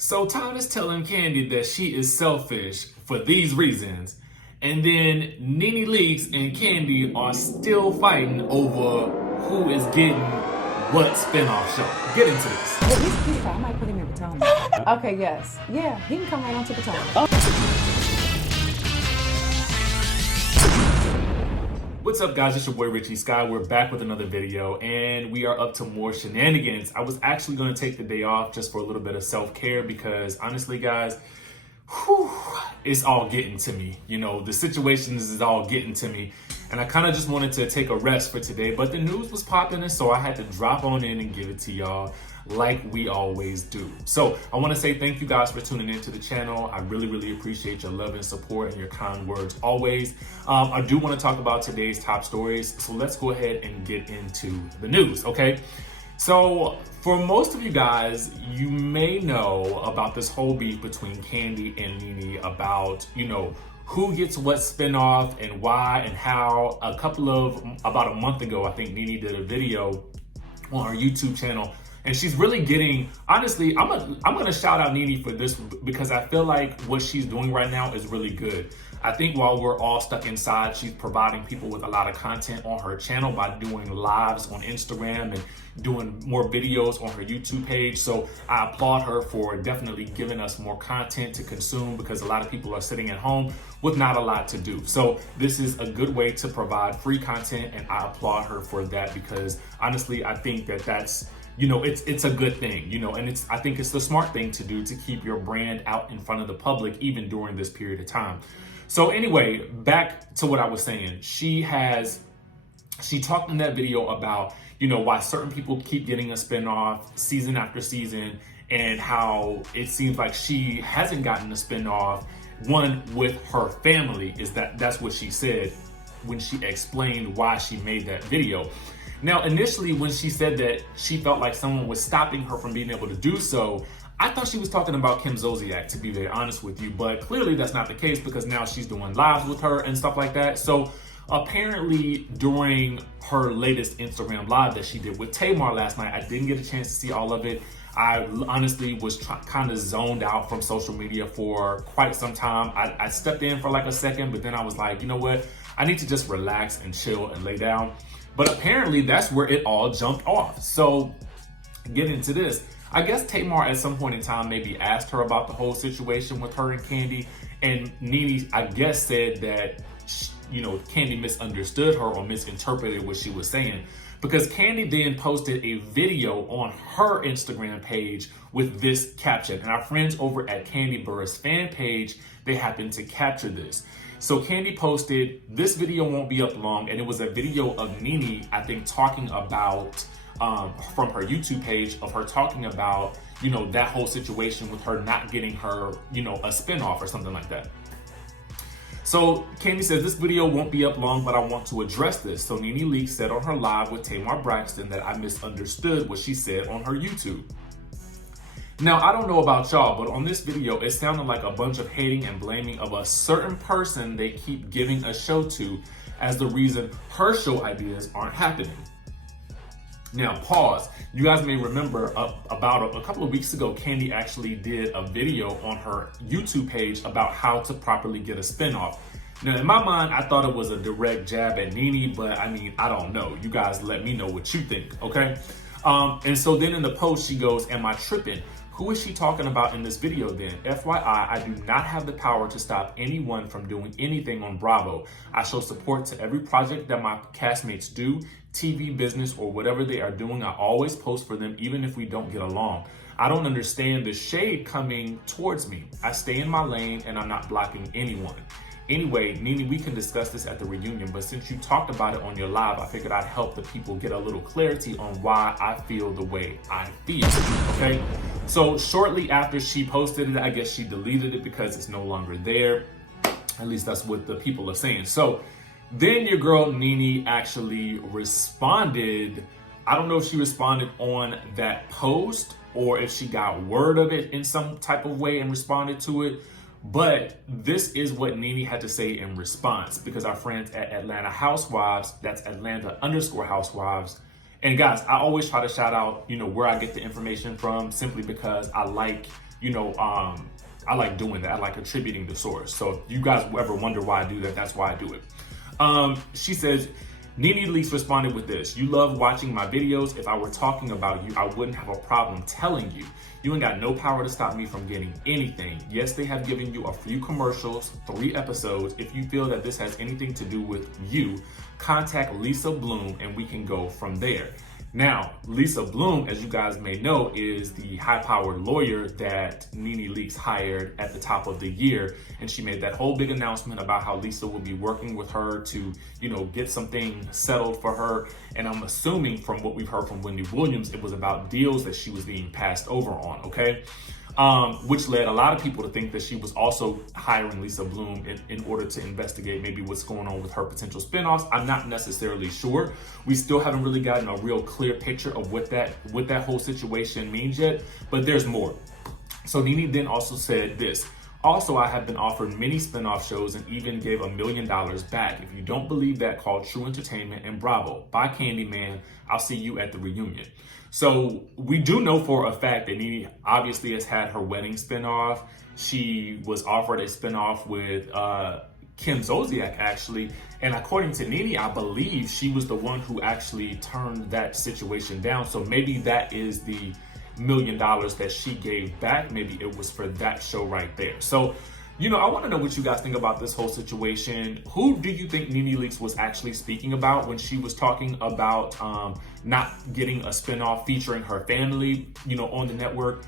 So Tom is telling Kandi that she is selfish for these reasons. And then Nene Leaks and Kandi are still fighting over who is getting what spinoff show. Get into this. Well, he's beautiful. I might put him in Potomac. Okay, yes. Yeah, he can come right on to Potomac. What's up, guys? It's your boy Richie Sky. We're back with another video and we are up to more shenanigans. I was actually going to take the day off just for a little bit of self-care because honestly, guys, it's all getting to me. You know, the situations is all getting to me. And I kind of just wanted to take a rest for today, but the news was popping and so I had to drop on in and give it to y'all like we always do. So I want to say thank you guys for tuning into the channel. I really appreciate your love and support and your kind words always. I do want to talk about today's top stories. So let's go ahead and get into the news, okay? So for most of you guys, you may know about this whole beef between Kandi and Nene about, you know, who gets what spinoff and why and how. About a month ago, I think Nene did a video on her YouTube channel. And she's really getting, honestly, I'm gonna shout out Nene for this because I feel like what she's doing right now is really good. I think while we're all stuck inside, she's providing people with a lot of content on her channel by doing lives on Instagram and doing more videos on her YouTube page. So I applaud her for definitely giving us more content to consume because a lot of people are sitting at home with not a lot to do. So this is a good way to provide free content and I applaud her for that because honestly, I think that that's, you know, it's a good thing, you know, and I think it's the smart thing to do to keep your brand out in front of the public even during this period of time. So anyway, back to what I was saying. She talked in that video about, you know, why certain people keep getting a spinoff season after season and how it seems like she hasn't gotten a spinoff. One with her family that's what she said when she explained why she made that video. Now, initially, when she said that she felt like someone was stopping her from being able to do so, I thought she was talking about Kim Zolciak, to be very honest with you, but clearly that's not the case because now she's doing lives with her and stuff like that. So apparently during her latest Instagram live that she did with Tamar last night, I didn't get a chance to see all of it. I honestly was kind of zoned out from social media for quite some time. I stepped in for like a second, but then I was like, you know what? I need to just relax and chill and lay down. But apparently that's where it all jumped off. So getting into this, I guess Tamar at some point in time maybe asked her about the whole situation with her and Kandi, and Nene, I guess, said that, you know, Kandi misunderstood her or misinterpreted what she was saying. Because Kandi then posted a video on her Instagram page with this caption. And our friends over at KANDI Burruss fan page, they happened to capture this. So Kandi posted, this video won't be up long, and it was a video of Nene, I think, talking about, from her YouTube page, of her talking about, you know, that whole situation with her not getting her, you know, a spinoff or something like that. So Kandi says, this video won't be up long, but I want to address this. So Nene Leaks said on her live with Tamar Braxton that I misunderstood what she said on her YouTube. Now, I don't know about y'all, but on this video, it sounded like a bunch of hating and blaming of a certain person they keep giving a show to as the reason her show ideas aren't happening. Now, pause. You guys may remember about a couple of weeks ago, Kandi actually did a video on her YouTube page about how to properly get a spinoff. Now, in my mind, I thought it was a direct jab at Nene, but I mean, I don't know. You guys let me know what you think, okay? And so then in the post, she goes, am I tripping? Who is she talking about in this video then? FYI, I do not have the power to stop anyone from doing anything on Bravo. I show support to every project that my castmates do, TV, business, or whatever they are doing. I always post for them, even if we don't get along. I don't understand the shade coming towards me. I stay in my lane and I'm not blocking anyone. Anyway, Nene, we can discuss this at the reunion, but since you talked about it on your live, I figured I'd help the people get a little clarity on why I feel the way I feel, okay? So shortly after she posted it, I guess she deleted it because it's no longer there. At least that's what the people are saying. So then your girl Nene actually responded. I don't know if she responded on that post or if she got word of it in some type of way and responded to it. But this is what Nene had to say in response, because our friends at Atlanta Housewives, that's Atlanta_Housewives, And guys, I always try to shout out, where I get the information from, simply because I like, I like doing that. I like attributing the source. So if you guys ever wonder why I do that, that's why I do it. She says, NeNe Leaks responded with this: "You love watching my videos. If I were talking about you, I wouldn't have a problem telling you. You ain't got no power to stop me from getting anything. Yes, they have given you a few commercials, 3 episodes. If you feel that this has anything to do with you, contact Lisa Bloom and we can go from there." Now, Lisa Bloom, as you guys may know, is the high-powered lawyer that NeNe Leaks hired at the top of the year. And she made that whole big announcement about how Lisa will be working with her to, get something settled for her. And I'm assuming from what we've heard from Wendy Williams, it was about deals that she was being passed over on, okay? Which led a lot of people to think that she was also hiring Lisa Bloom in order to investigate maybe what's going on with her potential spinoffs. I'm not necessarily sure. We still haven't really gotten a real clear picture of what that whole situation means yet, but there's more. So NeNe then also said this: "Also, I have been offered many spinoff shows and even gave $1 million back. If you don't believe that, call True Entertainment and Bravo. Bye, Candyman. I'll see you at the reunion." So we do know for a fact that NeNe obviously has had her wedding spinoff. She was offered a spinoff with Kim Zolciak, actually. And according to NeNe, I believe she was the one who actually turned that situation down. So maybe that is the $1 million that she gave back. Maybe it was for that show right there. So, I want to know what you guys think about this whole situation. Who do you think NeNe Leaks was actually speaking about when she was talking about not getting a spinoff featuring her family, on the network?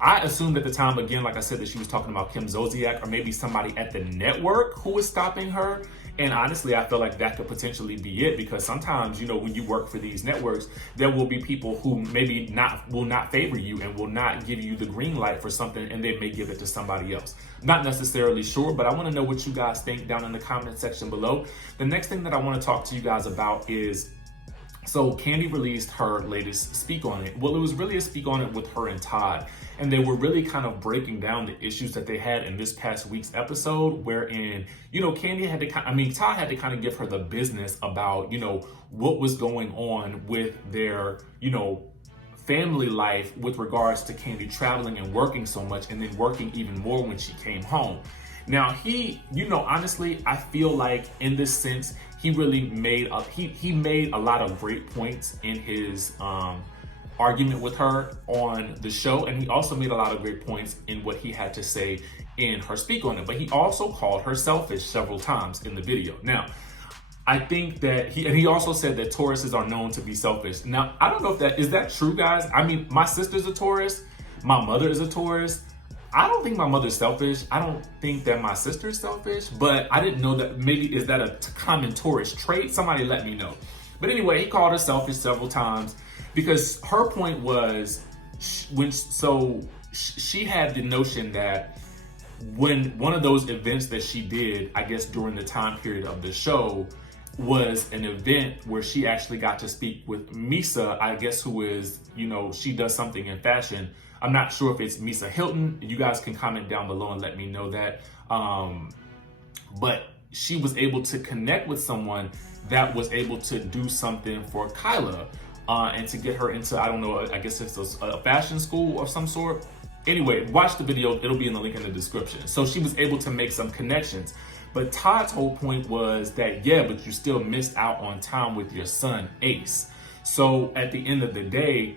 I assumed at the time, again, like I said, that she was talking about Kim Zolciak or maybe somebody at the network who was stopping her. And honestly, I feel like that could potentially be it, because sometimes, when you work for these networks, there will be people who maybe will not favor you and will not give you the green light for something, and they may give it to somebody else. Not necessarily sure, but I want to know what you guys think down in the comment section below. The next thing that I want to talk to you guys about is, so Kandi released her latest Speak On It. Well, it was really a Speak On It with her and Todd. And they were really kind of breaking down the issues that they had in this past week's episode, wherein, Kandi had to Todd had to kind of give her the business about, what was going on with their, family life with regards to Kandi traveling and working so much, and then working even more when she came home. Now, he, honestly, I feel like in this sense, he really made he made a lot of great points in his argument with her on the show, and he also made a lot of great points in what he had to say in her Speak On It. But he also called her selfish several times in the video. Now, I think that he also said that Tauruses are known to be selfish. Now, I don't know if is that true, guys. I mean, my sister's a Taurus, my mother is a Taurus. I don't think my mother's selfish. I don't think that my sister's selfish, but I didn't know that maybe is that a common Taurus trait? Somebody let me know. But anyway, he called her selfish several times because her point was she had the notion that when one of those events that she did, I guess during the time period of the show, was an event where she actually got to speak with Misa, I guess, who is, she does something in fashion. I'm not sure if it's Misa Hilton. You guys can comment down below and let me know that. But she was able to connect with someone that was able to do something for Kyla and to get her into, I don't know, I guess it's a fashion school of some sort. Anyway, watch the video. It'll be in the link in the description. So she was able to make some connections. But Todd's whole point was that, yeah, but you still missed out on time with your son, Ace. So at the end of the day,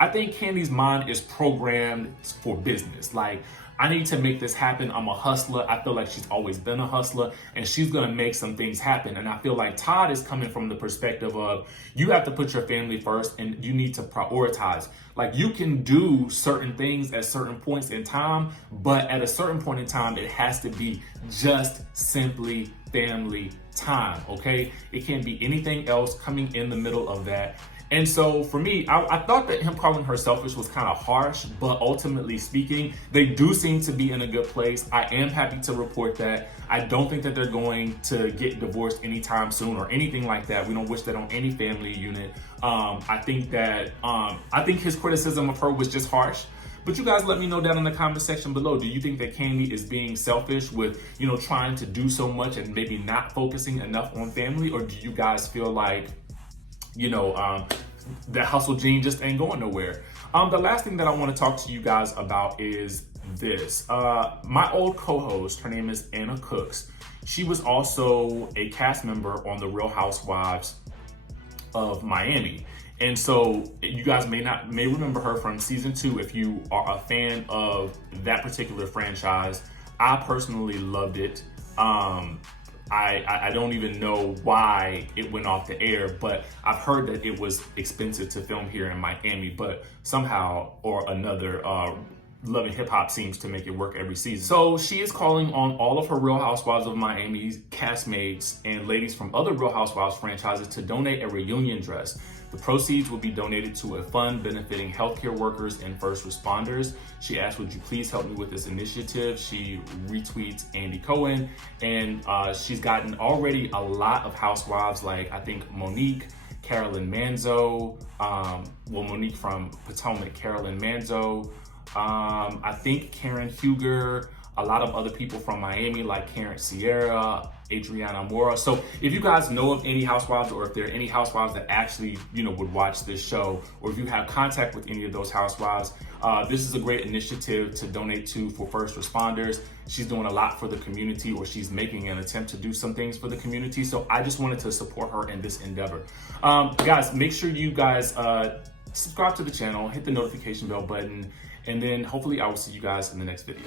I think Candy's mind is programmed for business. Like, I need to make this happen. I'm a hustler. I feel like she's always been a hustler, and she's going to make some things happen. And I feel like Todd is coming from the perspective of, you have to put your family first and you need to prioritize. Like, you can do certain things at certain points in time, but at a certain point in time, it has to be just simply family time, okay? It can't be anything else coming in the middle of that. And so for me, I thought that him calling her selfish was kind of harsh, but ultimately speaking, they do seem to be in a good place. I am happy to report that. I don't think that they're going to get divorced anytime soon or anything like that. We don't wish that on any family unit. I think his criticism of her was just harsh. But you guys let me know down in the comment section below. Do you think that Kandi is being selfish with, trying to do so much and maybe not focusing enough on family? Or do you guys feel like, that hustle gene just ain't going nowhere. The last thing that I want to talk to you guys about is this. My old co-host, her name is Anna Cooks. She was also a cast member on the Real Housewives of Miami. And so you guys may remember her from season 2 if you are a fan of that particular franchise. I personally loved it. I don't even know why it went off the air, but I've heard that it was expensive to film here in Miami, but somehow or another, Love and Hip Hop seems to make it work every season. So she is calling on all of her Real Housewives of Miami's castmates and ladies from other Real Housewives franchises to donate a reunion dress. The proceeds will be donated to a fund benefiting healthcare workers and first responders. She asked, would you please help me with this initiative? She retweets Andy Cohen, and she's gotten already a lot of housewives, like I think Monique, Carolyn Manzo, Monique from Potomac, Carolyn Manzo, I think Karen Huger, a lot of other people from Miami like Karen Sierra, Adriana Mora. So if you guys know of any housewives, or if there are any housewives that actually, would watch this show, or if you have contact with any of those housewives, this is a great initiative to donate to for first responders. She's doing a lot for the community, or she's making an attempt to do some things for the community. So I just wanted to support her in this endeavor. Guys, make sure you guys subscribe to the channel, hit the notification bell button, and then hopefully I will see you guys in the next video.